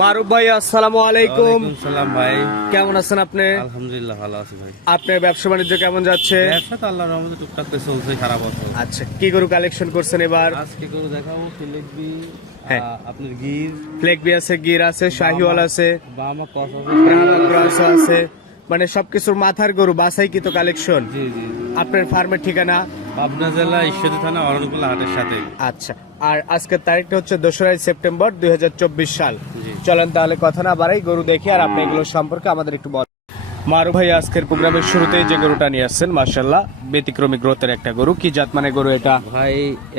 মারুফ ভাই আসসালামু আলাইকুম। সালাম ভাই। কেমন আছেন আপনি? আলহামদুলিল্লাহ ভালো আছি ভাই। আপনার ব্যবসা বাণিজ্য কেমন যাচ্ছে? ব্যবসা তো আল্লাহর রহমতে টুকটাক করে চলছে খারাপ আছে আচ্ছা কি গরু কালেকশন করছেন এবার? আজকে দেখাবো? হ্যাঁ। আপনার গির। ফ্লেকবি আছে গির আছে শাহিওয়াল আছে। বামা কস আছে। ক্রস আছে। মানে সবকিছুর মাথার গরু বাসাই কি তো কালেকশন জি জি। আপনার ফার্মের ঠিকানা? পাবনা জেলা ঈশ্বরদী থানা অরণকুলা হাটের সাথে। আচ্ছা আর আজকের তারিখটা হচ্ছে দোসরাই সেপ্টেম্বর দুই হাজার চব্বিশ সাল। চলেন তাহলে কথা না বাড়াই গরু দেখি আর আপনি এগুলো সম্পর্কে আমাদের একটু বল মারু ভাই আজকের প্রোগ্রামের শুরুতেই যে গরুটা নিয়ে আসছেন মার্শাল্লাহ ব্যতিক্রমী গ্রোথের একটা গরু। কি জাত মানে গরু এটা? ভাই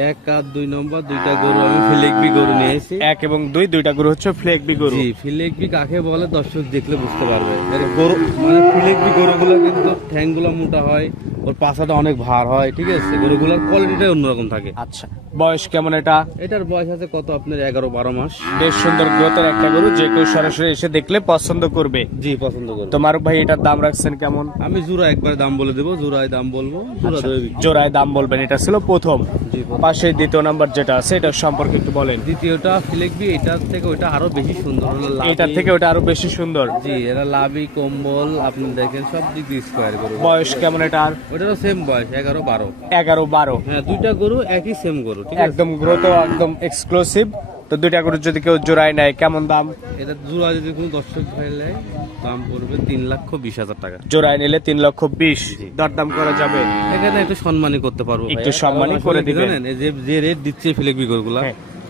এক আর দুই নম্বর দুইটা গরু আমি ফিলেকবি গরু নিয়ে এসেছি এক এবং দুই দুইটা গরু হচ্ছে ফ্লেকবি গরু। জি ফিলেকবি কাকে বলে দর্শক দেখলে বুঝতে পারবে। গরু মানে ফিলেকবি গরুগুলো কিন্তু ঠ্যাংগুলো মোটা হয় ওর পাছাটা অনেক ভার হয় ঠিক আছে? গরুগুলোর কোয়ালিটিটাই অন্যরকম থাকে। আচ্ছা বয়স কেমন এটা? এটার বয়স আছে কত আপনার? এগারো বারো মাস। বেশ সুন্দর গ্রোথের একটা গরু যে কেউ সরাসরি এসে দেখলে পছন্দ করবে। জি পছন্দ করবে। তো মারুফ ভাই এটার দাম রাখছেন কেমন? আমি জোড়া একবার দাম বলে দেবো জোড়ায় দাম বলব জোড়া দেবে জোড়ায় দাম বলবেন এটা ছিল প্রথম। পাশে দ্বিতীয় নাম্বার যেটা আছে এটা সম্পর্কে একটু বলেন। দ্বিতীয়টা ফিলেকবি এটার থেকে ওটা আরও বেশি সুন্দর এটার থেকে ওটা আরও বেশি সুন্দর। জি এরা লাভি কম্বল আপনি দেখেন সব দিক দিয়ে স্কোয়ার গরু। বয়স কেমন এটার ওটারও সেম বয়স এগারো বারো। এগারো বারো। হ্যাঁ দুইটা গরু একই সেম গরু ঠিক একদম গ্রোথ একদম এক্সক্লুসিভ তো দুইটা গরু যদি কেউ জোড়ায় নেয় কেমন দাম? এটা জোড়া যদি কোনো দর্শক ভাই নেয় দাম পড়বে তিন লক্ষ বিশ হাজার টাকা। জোড়ায় নিলে তিন লক্ষ বিশ। দরদাম করা যাবে? এখানে একটু সম্মানই করতে পারব একটু সম্মানই করে দিবেন। এই যে যে রেট দিচ্ছে ফিলেক গরুগুলা গুলা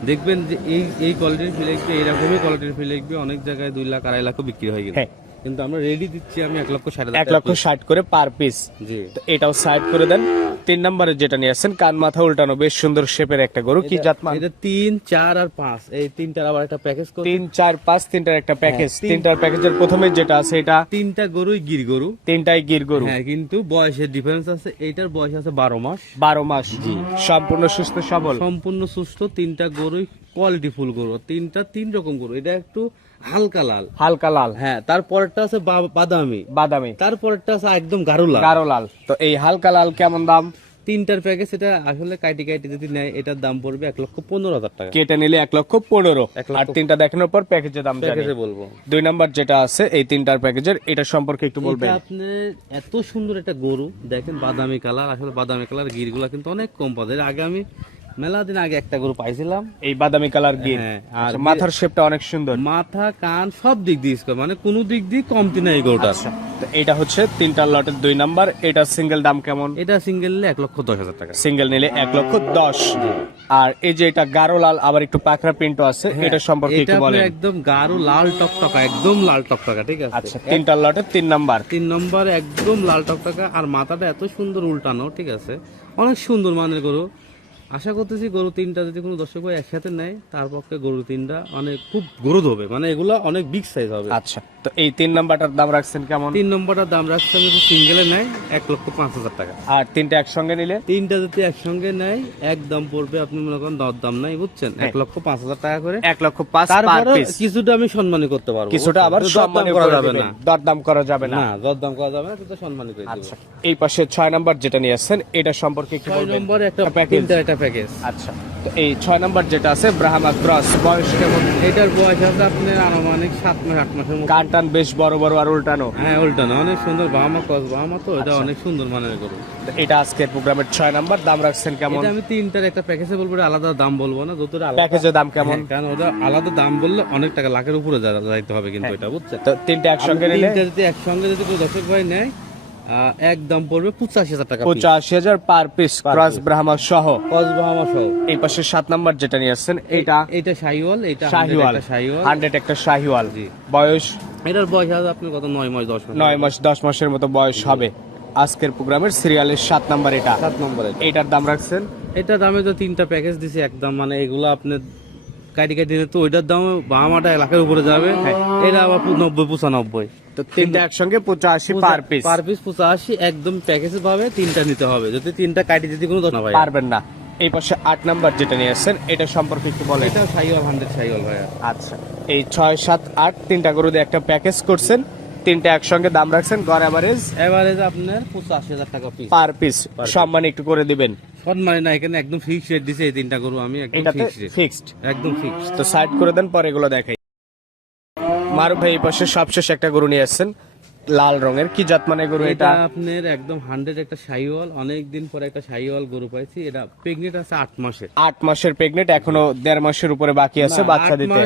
দেখবেন যে এই এই কোয়ালিটির ফিলেকবি এরকমই কোয়ালিটির ফিলেকবি অনেক জায়গায় দুই লাখ আড়াই লাখও বিক্রি হয়ে গেছে। হ্যাঁ। কিন্তু আমরা রেডি দিচ্ছি আমি এক লক্ষ ষাট এক লক্ষ ষাট করে পার পিস জি। তো এটাও সাইড করে দেন। তিন নম্বরে যেটা নিয়ে আসছেন কান মাথা উল্টানো বেশ সুন্দর শেপের একটা গরু। কি জাত মান এটা তিন চার আর পাঁচ। এই তিনটার আবার একটা প্যাকেজ করে তিন চার পাঁচ তিনটার একটা প্যাকেজ তিনটার প্যাকেজের প্রথমে যেটা আছে এটা তিনটা গরুই গির গরু। তিনটাই গির গরু। হ্যাঁ কিন্তু বয়সের ডিফারেন্স আছে। এইটার বয়স আছে বারো মাস। বারো মাস। জি। সম্পূর্ণ সুস্থ সবল। সম্পূর্ণ সুস্থ তিনটা গরুই কোয়ালিটি ফুল গরু তিনটা তিন রকম গরু এটা একটু হালকা লাল। হালকা লাল। হ্যাঁ তারপরেরটা আছে বাদামি। বাদামি। তারপরেরটা আছে একদম গাঢ় লাল। গাঢ় লাল। তো এই হালকা লাল কেমন দাম? তিনটার প্যাকেজ এটা আসলে কাইটি কাইটি যদি নেয় এটার দাম পড়বে এক লক্ষ পনেরো হাজার টাকা। কেটে নিলে এক লক্ষ পনেরো। আর তিনটা দেখানোর পর প্যাকেজের দাম প্যাকেজে বলব। দুই নাম্বার যেটা আছে এই তিনটার প্যাকেজের এটা সম্পর্কে একটু বলবেন। এটা আপনার এত সুন্দর একটা গরু। দেখেন বাদামি কালার আসলে বাদামি কালার গিরগুলা কিন্তু অনেক কম পাওয়া যায়। আগে আমি মেলা দিন আগে একটা গরু পাইছিলাম। এই বাদামি কালার গির। হ্যাঁ, আর আচ্ছা, মাথার শেপটা অনেক সুন্দর। মাথা কান সব দিক দিয়ে মানে কোনো দিক দিয়ে কমতি নাই গরুটা আচ্ছা এটা হচ্ছে তিনটা লটের দুই নাম্বার। এটা সিঙ্গেল দাম কেমন? এটা সিঙ্গেল নিলে এক লক্ষ দশ হাজার টাকা। সিঙ্গেল নিলে এক লক্ষ দশ। আর এই যে এটা গাঢ় লাল আবার একটু পাখরা প্রিন্টও আছে এটা সম্পর্কে হ্যাঁ, একটু বলেন। একদম গাঢ় লাল টকটকা একদম লাল টকটকা ঠিক আছে? আচ্ছা তিনটা লটের তিন নাম্বার। তিন নম্বর একদম লাল টকটকা আর মাথাটা এত সুন্দর উল্টানো ঠিক আছে? অনেক সুন্দর মানের গরু। আশা করতেছি গরু তিনটা যদি কোনো দর্শক ভাই একসাথে নেয় তার পক্ষে গরু তিনটা অনেক খুব গরুদ হবে মানে এগুলো অনেক বিগ সাইজ হবে। আচ্ছা তো এই তিন নাম্বারটার দাম রাখছেন কেমন? তিন নম্বরটার দাম রাখছে আমি যদি সিঙ্গেলে নেয় এক লক্ষ পাঁচ হাজার টাকা। আর তিনটা একসঙ্গে নিলে? তিনটা যদি একসঙ্গে নেয় এক দাম পড়বে আপনি মনে করেন দর দাম নাই বুঝছেন? এক লক্ষ পাঁচ হাজার টাকা করে। এক লক্ষ পাঁচ তারপরে কিছুটা আমি সম্মানী করতে পারব কিছুটা আবার সম্মানী করা যাবে না। দর দাম করা যাবে না। না দরদাম করা যাবে না কিন্তু সম্মানী করে আচ্ছা এই পাশে ছয় নাম্বার যেটা নিয়ে আসছেন এটা সম্পর্কে একটু বলবেন? নম্বরে একটা প্যাকেজ একটা প্যাকেজ। আচ্ছা তো এই ছয় নাম্বার যেটা আছে ব্রাহ্মা ক্রস বয়স কেমন? এটার বয়স আছে আপনার আনুমানিক সাত মাস আট মাসের মতো। কানটান বেশ বড় বড় আর উল্টানো। হ্যাঁ উল্টানো। অনেক সুন্দর বাহামা কস বাহামা তো এটা অনেক সুন্দর মানের গরু। এটা আজকের প্রোগ্রামের ছয় নাম্বার দাম রাখছেন কেমন? এটা আমি তিনটার একটা প্যাকেজে বলব আলাদা দাম বলব না যতটা আলাদা। প্যাকেজের দাম কেমন? হ্যাঁ, কারণ ওটা আলাদা দাম বললে অনেক টাকা লাখের উপরে যাইতে হবে কিন্তু এটা বুঝছেন? তো তিনটা একসঙ্গে নিলে? তিনটা যদি একসঙ্গে যদি কোনো দর্শক ভাই নেয় আহ, এক দাম পড়বে পঁচাশি হাজার টাকা পঁচাশি হাজার পার পিস ক্রস ব্রাহ্মা সহ। কস বাহামা সহ। এই পাশে সাত নাম্বার যেটা নিয়ে আসছেন এটা এটা শাহিওয়াল এটা শাহিওয়াল। হান্ড্রেড একটা শাহিওয়াল। বয়স? এটার বয়স আছে আপনি কত? নয় মাস দশ মাস। নয় মাস দশ মাসের মতো বয়স হবে। আজকের প্রোগ্রামের সিরিয়ালের সাত নাম্বার এটা। সাত নম্বরে এটার দাম রাখছেন? এটা দামে তো তিনটা প্যাকেজ দিছে একদম মানে এগুলো আপনার কাটি কাটি তো ওইটার দাম বাহামাটা এক লাখের উপরে যাবে। এটা আবার নব্বই পঁচানব্বই। তো তিনটা একসঙ্গে পঁচাশি পার পিস পার পিস পঁচাশি একদম প্যাকেজ ভাবে তিনটা নিতে হবে। যদি তিনটা কাটি দিতে কোনো পারবেন না। এই পাশে আট নাম্বার যেটা নিয়ে আসছেন এটা সম্পর্কে একটু বলেন। এটা সাইওয়াল হান্ড্রেড সাইওয়াল ভাইয়া। আচ্ছা। এই ছয় সাত আট তিনটা গরু দিয়ে একটা প্যাকেজ করছেন। তিনটা একসঙ্গে দাম রাখছেন গড় অ্যাভারেজ এভারেজ আপনার পঁচাশি হাজার টাকা পিস পার পিস সম্মান একটু করে দিবেন। সম্মানী না এখানে একদম ফিক্সড রেট দিছে এই তিনটা গরু আমি একদম ফিক্সড ফিক্সড একদম ফিক্সড তো সাইড করে দেন পরে এগুলো দেখাই। মারুফ ভাই এই পাশে সবশেষ একটা গরু নিয়ে আসছেন লাল রঙের। কি জাত মানে গরু এটা আপনার একদম হান্ড্রেড একটা সাইওয়াল অনেক দিন পরে একটা সাইওয়াল গরু পাইছি। এটা প্রেগনেন্ট আছে আট মাসের। আট মাসের প্রেগনেন্ট এখনও দেড় মাসের উপরে বাকি আছে বাচ্চা দিতে।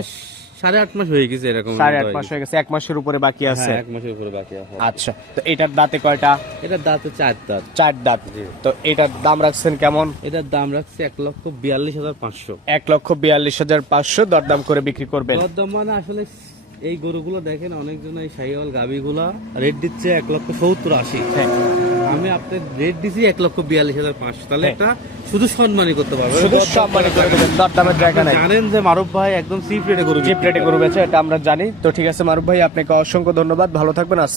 সাড়ে আট মাস হয়ে গেছে এরকম সাড়ে আট মাস গেছে এক মাসের উপরে বাকি আছে। এক মাসের উপরে বাকি আছে। আচ্ছা তো এটার দাঁতে কয়টা? এটার দাঁত চার দাঁত। চার দাঁত। তো এটার দাম রাখছেন কেমন? এটার দাম রাখছে এক লক্ষ বিয়াল্লিশ হাজার পাঁচশো। এক লক্ষ বিয়াল্লিশ হাজার পাঁচশো দরদাম করে বিক্রি করবেন। দরদাম মানে আসলে এই গরুগুলো দেখেন অনেকজন এই সাইওয়াল গাবিগুলা রেট দিচ্ছে এক লক্ষ সত্তর আশি। হ্যাঁ আমি আপনার রেট দিচ্ছি এক লক্ষ বিয়াল্লিশ হাজার পাঁচশো। তাহলে হ্যাঁ। একটা শুধু সম্মানই করতে পারব। শুধু সম্মানই করতে জায়গা নাই। জানেন যে মারুফ ভাই একদম চিপ রেটে গরু সিপ রেটে গরু বেছে এটা আমরা জানি। তো ঠিক আছে মারুফ ভাই আপনাকে অসংখ্য ধন্যবাদ। ভালো থাকবেন